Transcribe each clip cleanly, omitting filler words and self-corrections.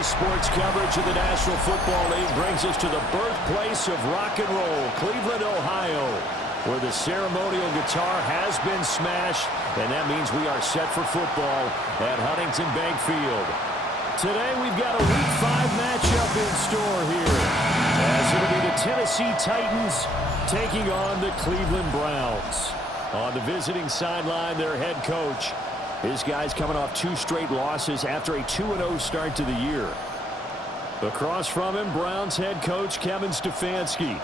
Today's sports coverage of the National Football League brings us to the birthplace of rock and roll, Cleveland, Ohio, where the ceremonial guitar has been smashed, and that means we are set for football at Huntington Bank Field. Today we've got a Week 5 matchup in store here, as it'll be the Tennessee Titans taking on the Cleveland Browns. On the visiting sideline, their head coach. His guy's coming off 2 straight losses after a 2-0 start to the year. Across from him, Browns head coach Kevin Stefanski.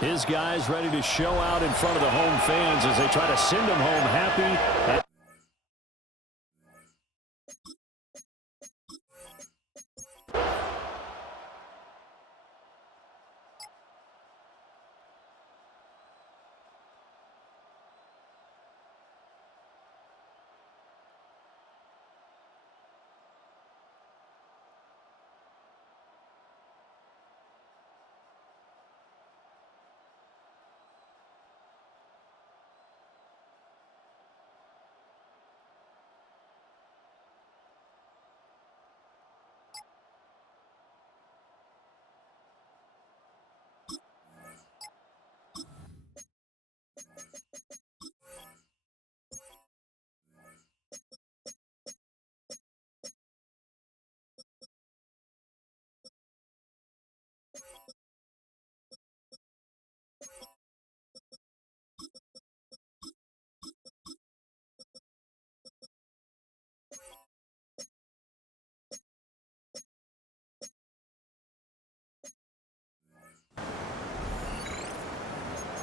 His guys ready to show out in front of the home fans as they try to send them home happy.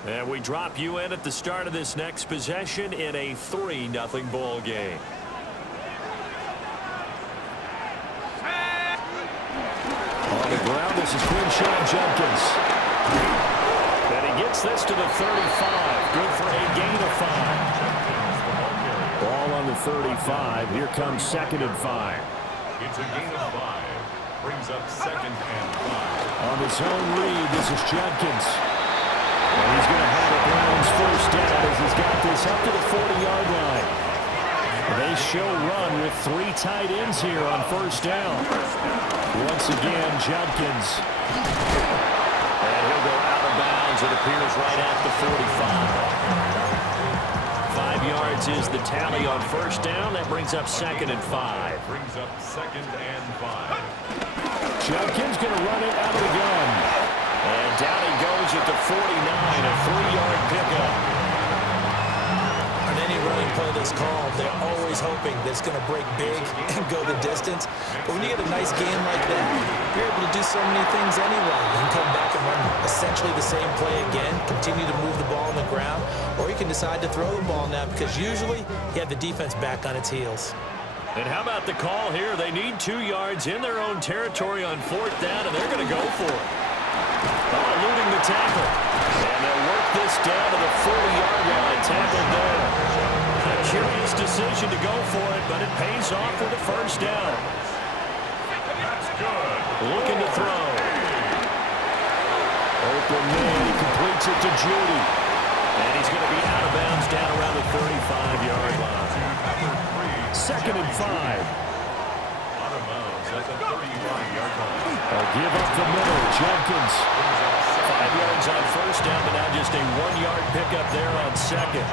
And we drop you in at the start of this next possession in a 3-0 ball game. On the ground, this is Quinshawn Judkins. And he gets this to the 35. Good for a gain of 5. Ball on the 35. Here comes 2nd and 5. It's a gain of 5. Brings up 2nd and 5. On his own read, this is Judkins. And he's going to have a Browns first down as he's got this up to the 40-yard line. They show run with 3 tight ends here on first down. Once again, Judkins. And he'll go out of bounds, it appears, right at the 45. 5 yards is the tally on first down. That brings up 2nd and 5. Brings up 2nd and 5. Judkins going to run it out of the gun. And down he goes at the 49, a 3-yard pickup. On any running play that's called, they're always hoping that it's going to break big and go the distance. But when you get a nice game like that, you're able to do so many things anyway. You can come back and run essentially the same play again, continue to move the ball on the ground, or you can decide to throw the ball now because usually you have the defense back on its heels. And how about the call here? They need 2 yards in their own territory on 4th down, and they're going to go for it. Eluding the tackle. And they'll work this down to the 40-yard line. Tackled there. A curious decision to go for it, but it pays off for the first down. That's good. Looking to throw. Open man. He completes it to Judy. And he's going to be out of bounds down around the 35-yard line. 2nd and 5. Out of bounds at the 35-yard line. They'll give up the middle. Judkins. 5 yards on first down, but now just a 1-yard pickup there on 2nd.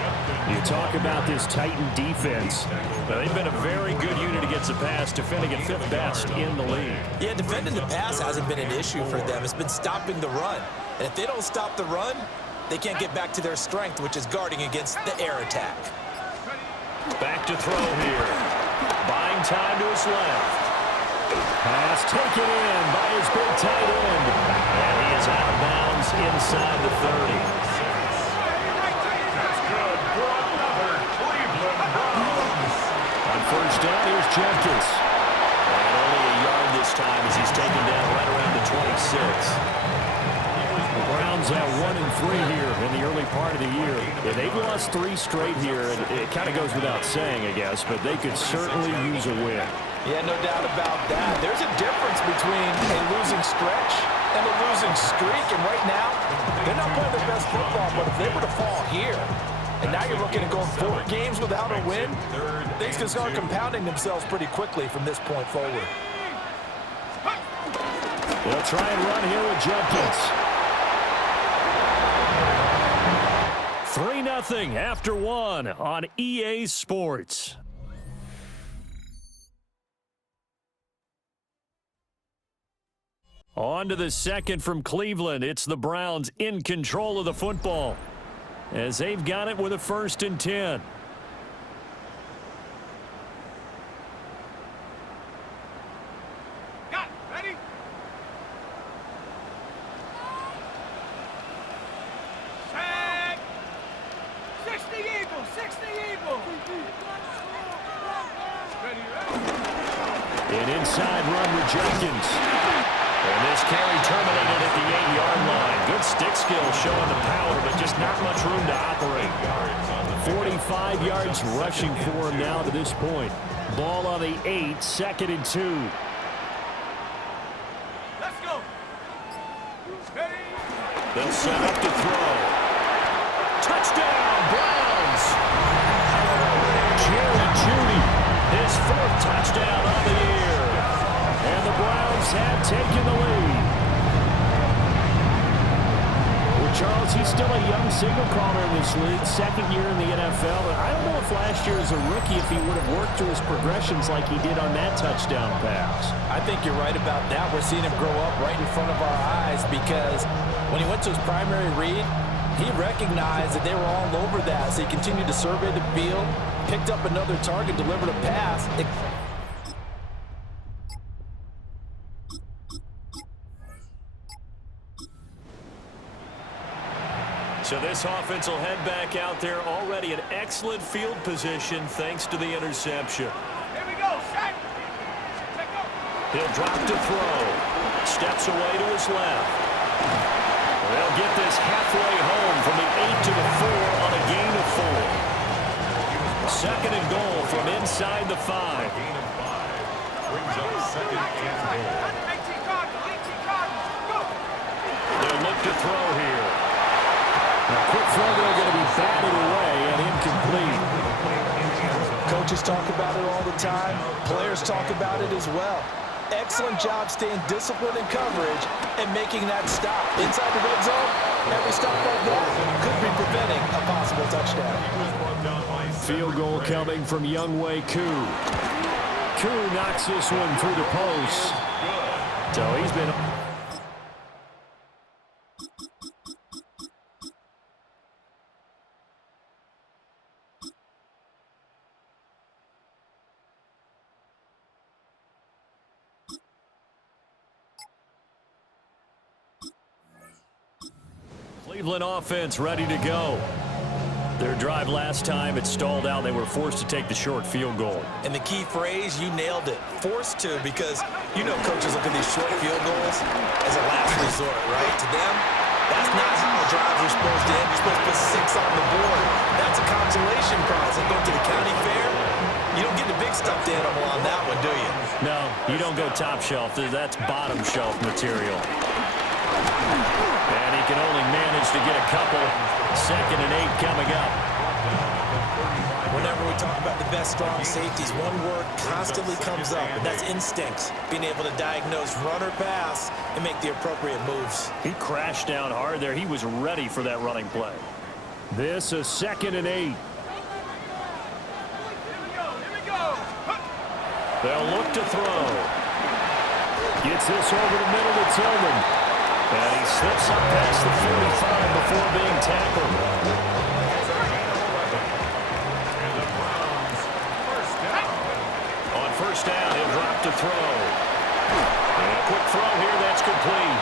You talk about this Titan defense. Well, they've been a very good unit against the pass, defending at 5th best in the league. Yeah, defending the pass hasn't been an issue for them. It's been stopping the run. And if they don't stop the run, they can't get back to their strength, which is guarding against the air attack. Back to throw here. Buying time to his left. Pass taken in by his big tight end. And he is out of bounds inside the 30. That's good for another Cleveland Browns. On first down, here's Judkins. And only a yard this time as he's taken down right around the 26. The Browns have 1-3 here in the early part of the year. Yeah, they've lost 3 straight here, and it kind of goes without saying, I guess, but they could certainly use a win. Yeah, no doubt about that. There's a difference between a losing stretch and a losing streak, and right now, they're not playing their best football, but if they were to fall here, and now you're looking at going 4 games without a win, things can start compounding themselves pretty quickly from this point forward. They'll try and run here with Jenkins. 3-0 after 1 on EA Sports. On to the second from Cleveland. It's the Browns in control of the football as they've got it with a 1st and 10. Got it. Ready? Set. 60 Eagles. 60 Eagles. Ready, ready. An inside run with Jenkins. And this carry terminated at the 8-yard line. Good stick skill showing the power, but just not much room to operate. 45 yards rushing for him now to this point. Ball on the 8, 2nd and 2. Let's go. Ready. They'll set up to throw. Touchdown, Browns! Jerry Jeudy, his 4th touchdown on the year. And the Browns have taken the lead. Well, Charles, he's still a young signal caller in this league, 2nd year in the NFL. And I don't know if last year as a rookie if he would have worked through his progressions like he did on that touchdown pass. I think you're right about that. We're seeing him grow up right in front of our eyes because when he went to his primary read, he recognized that they were all over that. So he continued to survey the field, picked up another target, delivered a pass. So this offense will head back out there, already in excellent field position thanks to the interception. Here we go. Set. Check up. He'll drop to throw. Steps away to his left. They'll get this halfway home from the 8 to the 4 on a gain of 4. 2nd and goal from inside the 5. Gain of 5 brings up 2nd and goal. 18 Cardinals. 18 Cardinals. Go. They'll look to throw here. Now, quick throw, they're going to be batted away and incomplete. Coaches talk about it all the time. Players talk about it as well. Excellent job staying disciplined in coverage and making that stop. Inside the red zone, every stop like that could be preventing a possible touchdown. Field goal coming from Younghoe Koo. Koo knocks this one through the post. So he's been... Cleveland offense ready to go. Their drive last time, it stalled out. They were forced to take the short field goal. And the key phrase, you nailed it. Forced to, because you know coaches look at these short field goals as a last resort, right? To them, that's not how drives are supposed to end. You're supposed to put 6 on the board. That's a consolation prize. Like going to the county fair, you don't get the big stuffed animal on that one, do you? No, you don't go top shelf. That's bottom shelf material. And he can only manage to get a couple. 2nd and 8 coming up. Whenever we talk about the best strong safeties, one word constantly comes up, and that's instincts. Being able to diagnose run or pass and make the appropriate moves. He crashed down hard there. He was ready for that running play. This is 2nd and 8. Here we go. Here we go. They'll look to throw. Gets this over the middle to Tillman. And he slips up past the 45 before being tackled. On 1st down, he'll drop to throw. And a quick throw here, that's complete.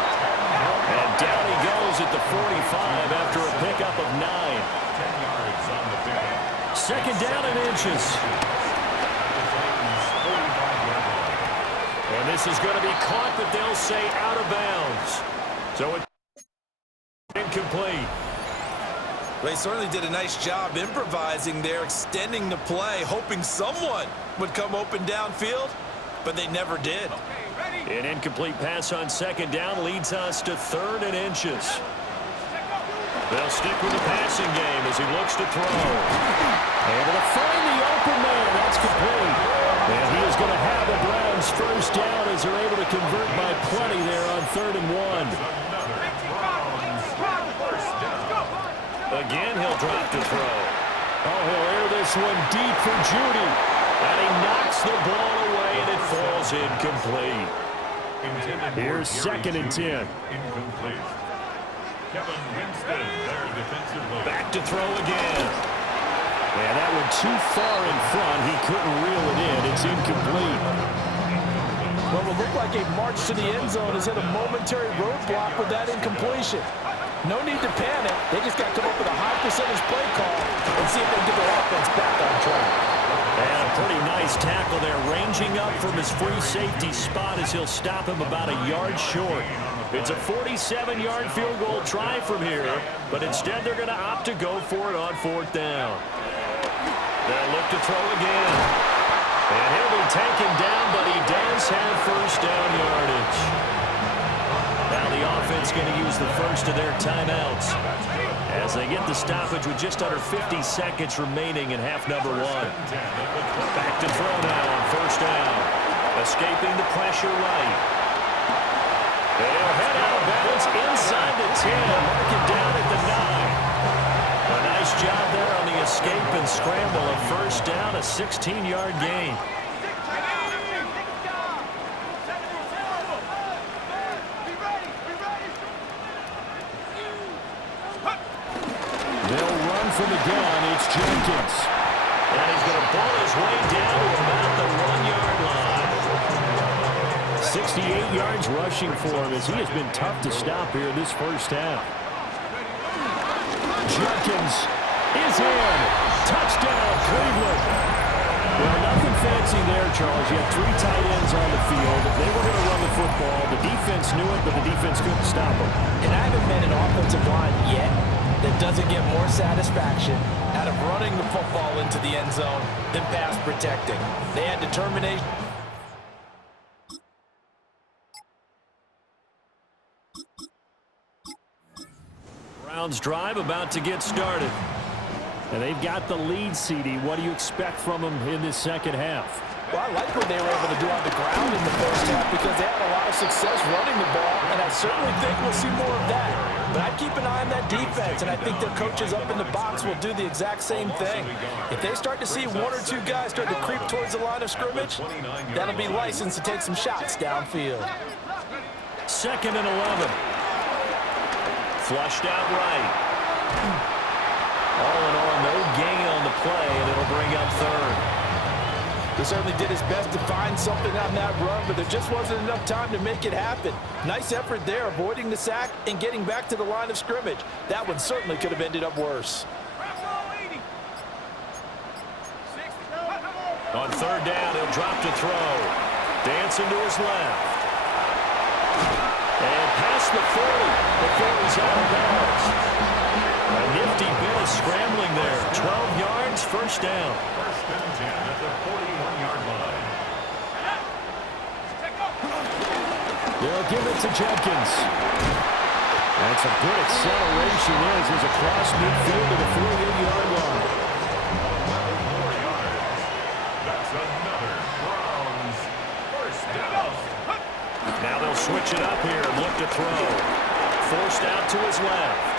And down he goes at the 45 after a pickup of 9. 10 yards on the pickup. 2nd down and inches. And this is going to be caught, but they'll say out of bounds. So it's incomplete. They certainly did a nice job improvising there, extending the play, hoping someone would come open downfield, but they never did. An incomplete pass on 2nd down leads us to 3rd and inches. They'll stick with the passing game as he looks to throw. Able to find the open man. That's complete. And he is going to have a Browns Rams first down as they're able to convert by plenty there on 3rd and 1. Again, he'll drop to throw. Oh, he'll air this one deep for Judy. And he knocks the ball away, and it falls incomplete. Here's 2nd and 10. Incomplete. Kevin Winston, their defensive line. Back to throw again. And that one too far in front. He couldn't reel it in. It's incomplete. Well, it looked like a march to the end zone has hit a momentary roadblock with that incompletion. No need to panic. They just got to come up with a high percentage play call and see if they can get their offense back on track. And a pretty nice tackle there, ranging up from his free safety spot as he'll stop him about a yard short. It's a 47-yard field goal try from here, but instead they're going to opt to go for it on 4th down. They'll look to throw again. And he'll be taken down, but he does have first down yardage. Now the offense going to use the first of their timeouts as they get the stoppage with just under 50 seconds remaining in half number 1. Back to throw now on 1st down. Escaping the pressure right. They'll head out of bounds inside the 10. Mark it down at the 9. A nice job there on the escape and scramble. A first down, a 16-yard gain. They'll run from the gun. It's Jenkins. And he's going to ball his way down to about the 1-yard line. 68 yards rushing for him as he has been tough to stop here this first half. Jenkins is in. Touchdown, Cleveland. Well, nothing fancy there, Charles. You had 3 tight ends on the field. They were going to run the football. The defense knew it, but the defense couldn't stop them. And I haven't met an offensive line yet that doesn't get more satisfaction out of running the football into the end zone than pass protecting. They had determination. Browns drive about to get started. And they've got the lead, CD. What do you expect from them in this second half? Well, I like what they were able to do on the ground in the first half because they had a lot of success running the ball, and I certainly think we'll see more of that. But I'd keep an eye on that defense, and I think their coaches up in the box will do the exact same thing. If they start to see 1 or 2 guys start to creep towards the line of scrimmage, that'll be licensed to take some shots downfield. 2nd and 11. Flushed out right. All in all, no gain on the play, and it'll bring up 3rd. He certainly did his best to find something on that run, but there just wasn't enough time to make it happen. Nice effort there, avoiding the sack and getting back to the line of scrimmage. That one certainly could have ended up worse. On 3rd down, he'll drop to throw. Dancing to his left. And past the 40 before he's out of bounds. A nifty bit of scrambling there. 12 yards, first down. 1st and 10 at the 41-yard line. They'll give it to Jenkins. That's a good acceleration there as he's across midfield to the 48-yard line. 4 yards. That's another Browns first down. Now they'll switch it up here and look to throw. Forced out to his left.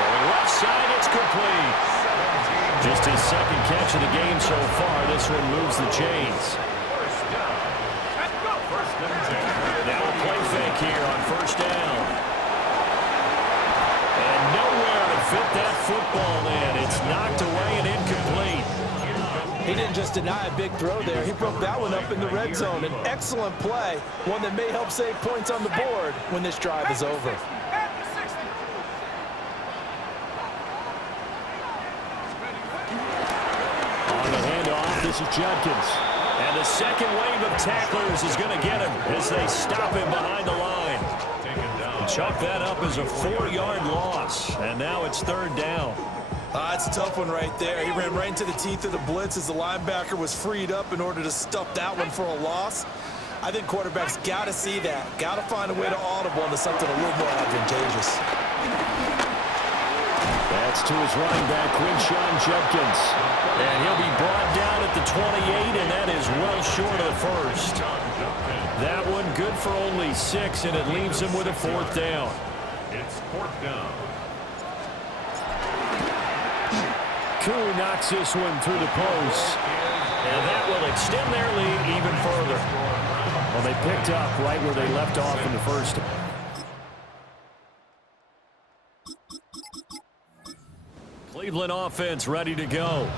Throwing left side, it's complete. Just his 2nd catch of the game so far. This one moves the chains. First down. 1st and 10. Now a play fake here on 1st down. And nowhere to fit that football in. It's knocked away and incomplete. He didn't just deny a big throw there. He broke that one up in the red zone. An excellent play, one that may help save points on the board when this drive is over. On the handoff, this is Jenkins. And the second wave of tacklers is going to get him as they stop him behind the line. And chalk that up as a 4-yard loss. And now it's 3rd down. That's a tough one right there. He ran right into the teeth of the blitz as the linebacker was freed up in order to stuff that one for a loss. I think quarterbacks got to see that. Got to find a way to audible into something a little more advantageous. As It's to his running back, Quinshawn Judkins. And he'll be brought down at the 28, and that is well short of the first. That one good for only 6, and it leaves him with a 4th down. It's 4th down. Koo knocks this one through the post. And that will extend their lead even further. Well, they picked up right where they left off in the first. Cleveland offense ready to go.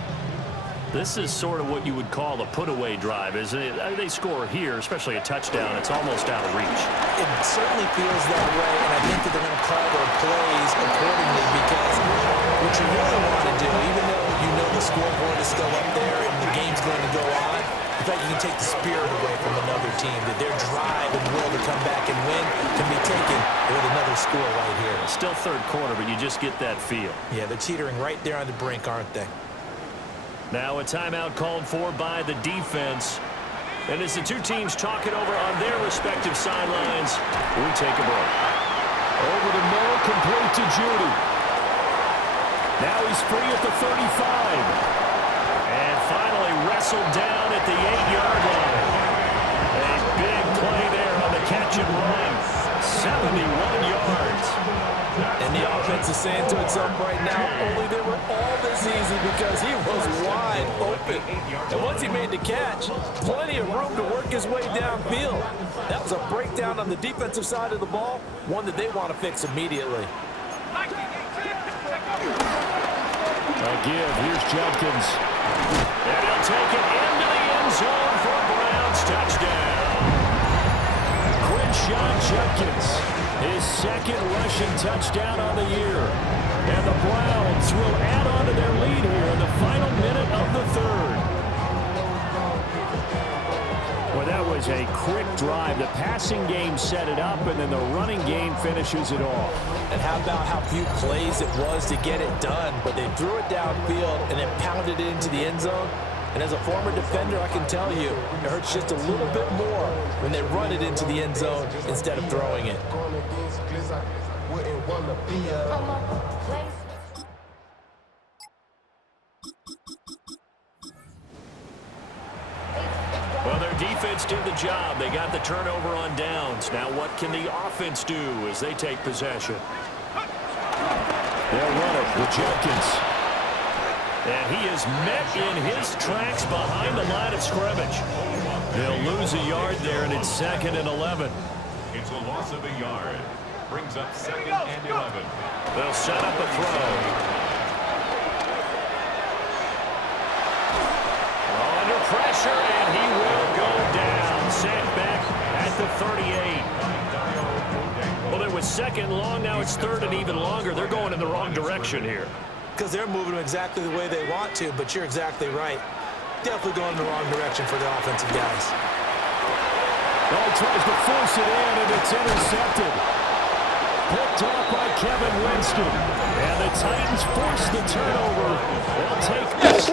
This is sort of what you would call a put-away drive, isn't it? They score here, especially a touchdown. It's almost out of reach. It certainly feels that way, and I think that they're going to call their plays accordingly because what you really want to do, even though you know the scoreboard is still up there and the game's going to go on, in fact, you can take the spirit away from another team, that their drive and will to come back and win can be taken with another score right here. Still third quarter, but you just get that feel. Yeah, they're teetering right there on the brink, aren't they? Now a timeout called for by the defense. And as the two teams talk it over on their respective sidelines, we take a break. Over the middle, complete to Judy. Now he's free at the 35. And finally wrestled down at the 8-yard line. A big play there on the catch and run. 71 yards. And the offense is saying to itself right now, only they were all this easy because he was wide open. And once he made the catch, plenty of room to work his way downfield. That was a breakdown on the defensive side of the ball, one that they want to fix immediately. A give. Here's Judkins. And he'll take it into the end zone for a Browns touchdown. Quinshawn Judkins, his 2nd rushing touchdown on the year. And the Browns will add on to their lead here in the final minute of the 3rd. Well, that was a quick drive. The passing game set it up, and then the running game finishes it off. And how about how few plays it was to get it done, but they threw it downfield and then pounded it into the end zone. And as a former defender, I can tell you, it hurts just a little bit more when they run it into the end zone instead of throwing it. Well, their defense did the job. They got the turnover on downs. Now what can the offense do as they take possession? They'll run it with Judkins. And he is met in his tracks behind the line of scrimmage. They'll lose a yard there, and it's 2nd and 11. It's a loss of a yard. Brings up 2nd and 11. They'll set up a throw. Under pressure, and he will go down. Sacked back at the 38. Well, it was 2nd long. Now it's 3rd and even longer. They're going in the wrong direction here. Because they're moving exactly the way they want to, but you're exactly right. Definitely going in the wrong direction for the offensive guys. Well, he tries to force it in, and it's intercepted. Picked off by Kevin Winston. And the Titans force the turnover. They'll take this.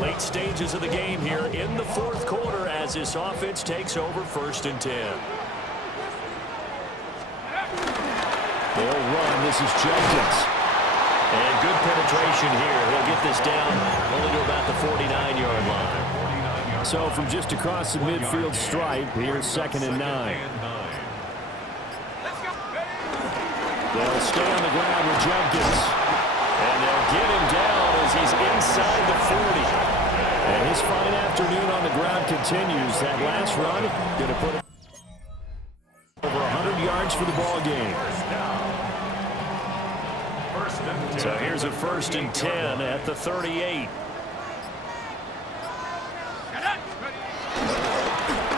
Late stages of the game here in the 4th quarter as this offense takes over 1st and 10. They'll run. This is Judkins. And good penetration here. He'll get this down only to about the 49-yard line. So from just across the midfield stripe, here's 2nd and 9. They'll stay on the ground with Judkins. And they'll get him down as he's inside the 40. And his fine afternoon on the ground continues. That last run going to put him over 100 yards for the ball game. So here's a 1st and 10 at the 38.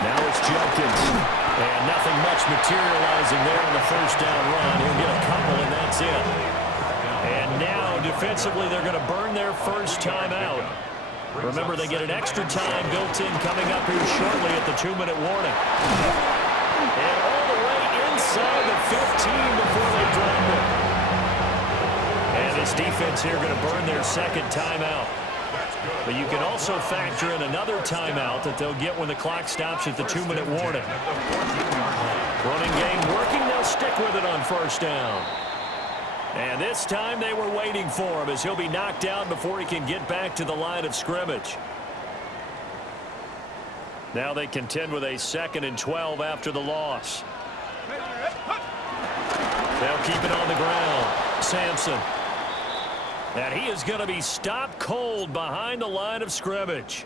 Now it's Judkins. And nothing much materializing there on the 1st down run. He'll get a couple, and that's it. And now, defensively, they're going to burn their first timeout. Remember, they get an extra time built in coming up here shortly at the 2-minute warning. And all the way inside the 15 before they drop it. And this defense here going to burn their 2nd timeout. But you can also factor in another timeout that they'll get when the clock stops at the 2-minute warning. Running game working. They'll stick with it on first down. And this time they were waiting for him as he'll be knocked down before he can get back to the line of scrimmage. Now they contend with a 2nd and 12 after the loss. They'll keep it on the ground. Sampson. And he is going to be stopped cold behind the line of scrimmage.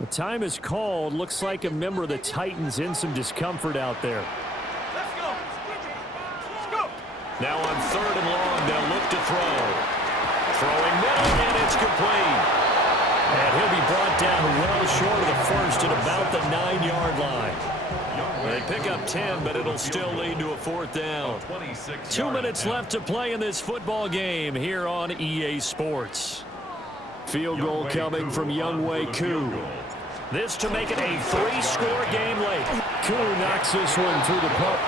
The time is called. Looks like a member of the Titans in some discomfort out there. Let's go. Let's go. Now on 3rd and long, they'll look to throw. Throwing middle, and it's complete. And he'll be brought down well short of the first at about the 9-yard line. They pick up 10, but it'll still lead to a 4th down. 2 minutes left to play in this football game here on EA Sports. Field goal coming from Younghoe Koo. This to make it a 3-score game late. Koo knocks this one through the punt.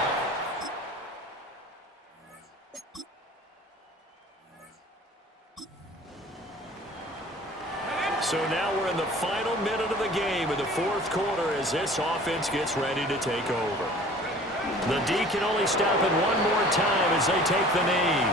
So now we're in the final minute of the game in the 4th quarter as this offense gets ready to take over. The D can only stop it one more time as they take the knee.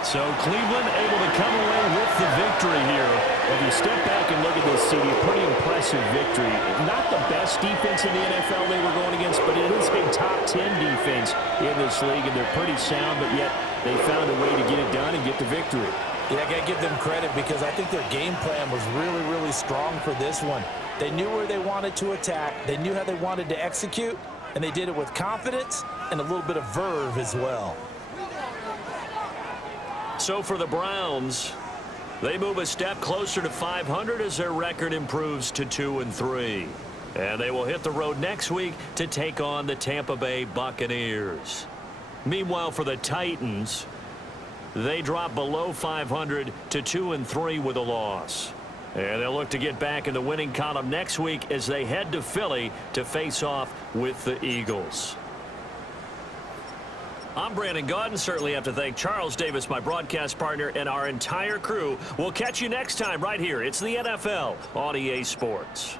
So Cleveland able to come away with the victory here. If you step back and look at this, CD, pretty impressive victory. Not the best defense in the NFL they were going against, but it is a top 10 defense in this league, and they're pretty sound, but yet they found a way to get it done and get the victory. Yeah, I got to give them credit because I think their game plan was really, really strong for this one. They knew where they wanted to attack. They knew how they wanted to execute, and they did it with confidence and a little bit of verve as well. So for the Browns, they move a step closer to 500 as their record improves to 2-3. And they will hit the road next week to take on the Tampa Bay Buccaneers. Meanwhile, for the Titans, they drop below 500 to 2-3 with a loss. And they'll look to get back in the winning column next week as they head to Philly to face off with the Eagles. I'm Brandon Gaudin. Certainly have to thank Charles Davis, my broadcast partner, and our entire crew. We'll catch you next time right here. It's the NFL on EA Sports.